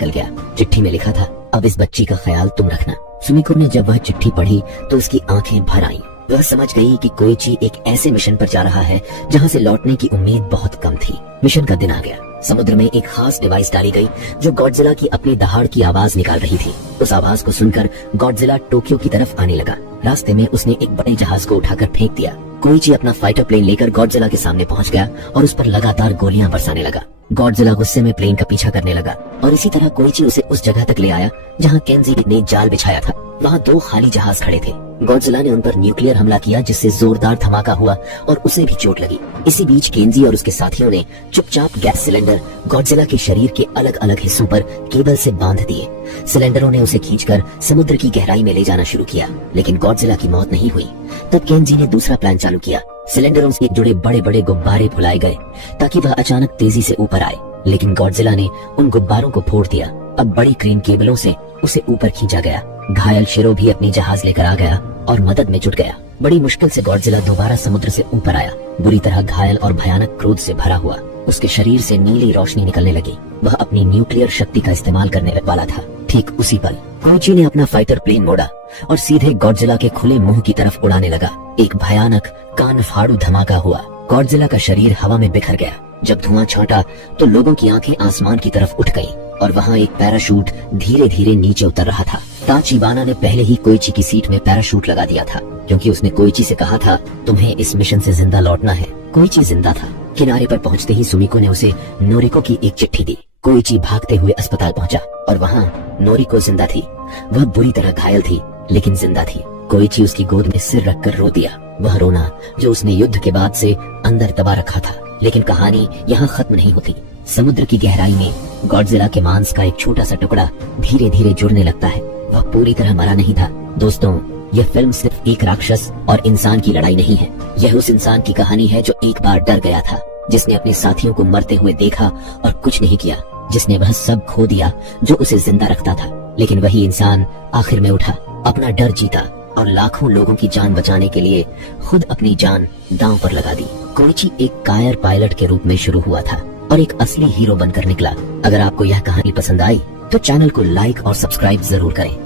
निकल गया। चिट्ठी में लिखा था, अब इस बच्ची का ख्याल तुम रखना। सुमिको ने जब वह चिट्ठी पढ़ी तो उसकी आंखें भर आईं। वह समझ गई कि कोइची एक ऐसे मिशन पर जा रहा है जहां से लौटने की उम्मीद बहुत कम थी। मिशन का दिन आ गया। समुद्र में एक खास डिवाइस डाली गई जो गॉडजिला की अपनी दहाड़ की आवाज निकाल रही थी। उस आवाज को सुनकर गॉडजिला टोक्यो की तरफ आने लगा। रास्ते में उसने एक बड़े जहाज को उठाकर फेंक दिया। कोइची अपना फाइटर प्लेन लेकर गॉडजिला के सामने पहुंच गया और उस पर लगातार गोलियां बरसाने लगा। गॉडजिला गुस्से में प्लेन का पीछा करने लगा और इसी तरह कोइची उसे उस जगह तक ले आया जहां केंजी ने जाल बिछाया था। वहां 2 खाली जहाज खड़े थे। गॉडजिला ने उन पर न्यूक्लियर हमला किया जिससे जोरदार धमाका हुआ और उसे भी चोट लगी। इसी बीच केंजी और उसके साथियों ने चुपचाप गैस सिलेंडर गॉडजिला के शरीर के अलग अलग हिस्सों पर केबल से बांध दिए। सिलेंडरों ने उसे खींचकर समुद्र की गहराई में ले जाना शुरू किया, लेकिन गॉडजिला की मौत नहीं हुई। तब केंजी ने दूसरा प्लान चालू किया। सिलेंडरों से जुड़े बड़े बड़े गुब्बारे फुलाए गए ताकि वह अचानक तेजी से ऊपर आए, लेकिन गॉडजिला ने उन गुब्बारों को फोड़ दिया। अब बड़ी क्रेन केबलों से उसे ऊपर खींचा गया। घायल शिरो भी अपनी जहाज लेकर आ गया और मदद में जुट गया। बड़ी मुश्किल से गॉडजिला दोबारा समुद्र से ऊपर आया, बुरी तरह घायल और भयानक क्रोध से भरा हुआ। उसके शरीर से नीली रोशनी निकलने लगी। वह अपनी न्यूक्लियर शक्ति का इस्तेमाल करने वाला था। ठीक उसी पल कोइची ने अपना फाइटर प्लेन मोड़ा और सीधे गॉडजिला के खुले मुंह की तरफ उड़ाने लगा। एक भयानक कान फाड़ू धमाका हुआ। गॉडजिला का शरीर हवा में बिखर गया। जब धुआं छाटा तो लोगों की आंखें आसमान की तरफ उठ गईं और वहां एक पैराशूट धीरे धीरे नीचे उतर रहा था। ताचिबाना ने पहले ही कोइची की सीट में पैराशूट लगा दिया था, क्योंकि उसने कोइची से कहा था, तुम्हें इस मिशन से जिंदा लौटना है। कोइची जिंदा था। किनारे पर पहुंचते ही सुमिको ने उसे नोरिको की एक चिट्ठी दी। कोइची भागते हुए अस्पताल पहुंचा और वहां नोरिको जिंदा थी। वह बुरी तरह घायल थी, लेकिन जिंदा थी। कोइची उसकी गोद में सिर रखकर रो दिया। वह रोना जो उसने युद्ध के बाद से अंदर दबा रखा था। लेकिन कहानी यहाँ खत्म नहीं होती। समुद्र की गहराई में गॉडजिला के मांस का एक छोटा सा टुकड़ा धीरे धीरे जुड़ने लगता है। वह पूरी तरह मरा नहीं था। दोस्तों, यह फिल्म सिर्फ एक राक्षस और इंसान की लड़ाई नहीं है। यह उस इंसान की कहानी है जो एक बार डर गया था, जिसने अपने साथियों को मरते हुए देखा और कुछ नहीं किया, जिसने वह सब खो दिया जो उसे जिंदा रखता था। लेकिन वही इंसान आखिर में उठा, अपना डर जीता और लाखों लोगों की जान बचाने के लिए खुद अपनी जान दांव पर लगा दी। कोइची एक कायर पायलट के रूप में शुरू हुआ था और एक असली हीरो बनकर निकला। अगर आपको यह कहानी पसंद आई तो चैनल को लाइक और सब्सक्राइब जरूर करें।